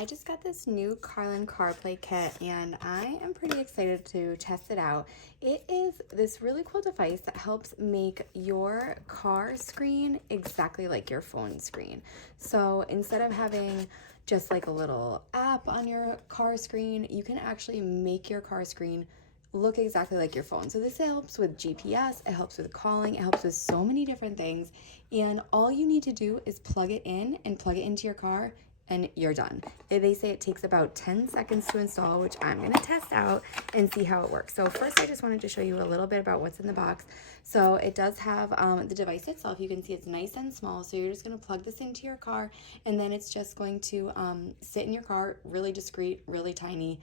I just got this new CarPlay kit and I am pretty excited to test it out. It is this really cool device that helps make your car screen exactly like your phone screen. So instead of having just like a little app on your car screen, you can actually make your car screen look exactly like your phone. So this helps with GPS, it helps with calling, it helps with so many different things. And all you need to do is plug it in and plug it into your car and you're done. They say it takes about 10 seconds to install, which I'm gonna test out and see how it works. So first I just wanted to show you a little bit about what's in the box. So it does have the device itself. You can see it's nice and small. So you're just gonna plug this into your car and then it's just going to sit in your car, really discreet, really tiny.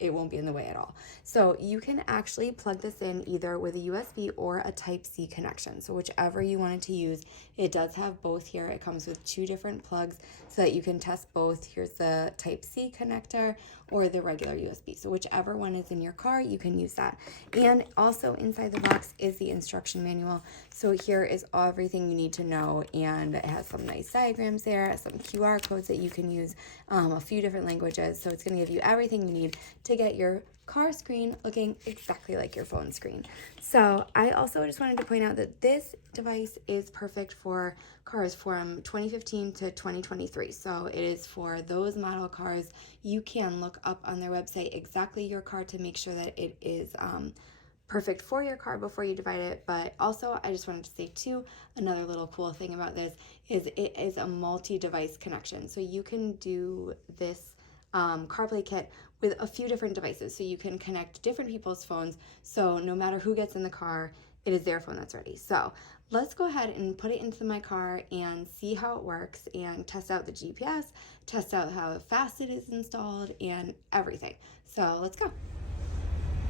It won't be in the way at all. So you can actually plug this in either with a USB or a Type-C connection. So whichever you wanted to use, it does have both here. It comes with two different plugs so that you can test both. Here's the Type-C connector or the regular USB. So whichever one is in your car, you can use that. And also inside the box is the instruction manual. So here is everything you need to know, and it has some nice diagrams there, some QR codes that you can use, a few different languages. So it's going to give you everything you need to get your car screen looking exactly like your phone screen. So I also just wanted to point out that this device is perfect for cars from 2015 to 2023. So it is for those model cars. You can look up on their website exactly your car to make sure that it is perfect for your car before you divide it. But also I just wanted to say too, another little cool thing about this is it is a multi-device connection. So you can do this CarPlay kit with a few different devices. So you can connect different people's phones. So no matter who gets in the car, it is their phone that's ready. So let's go ahead and put it into my car and see how it works and test out the GPS, test out how fast it is installed and everything. So let's go.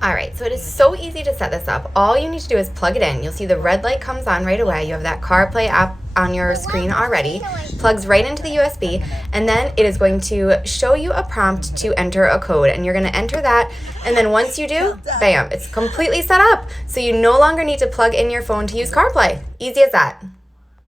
All right, so it is so easy to set this up. All you need to do is plug it in. You'll see the red light comes on right away. You have that CarPlay app on your screen already, plugs right into the USB, and then it is going to show you a prompt to enter a code, and you're gonna enter that, and then once you do, bam, it's completely set up. So you no longer need to plug in your phone to use CarPlay. Easy as that.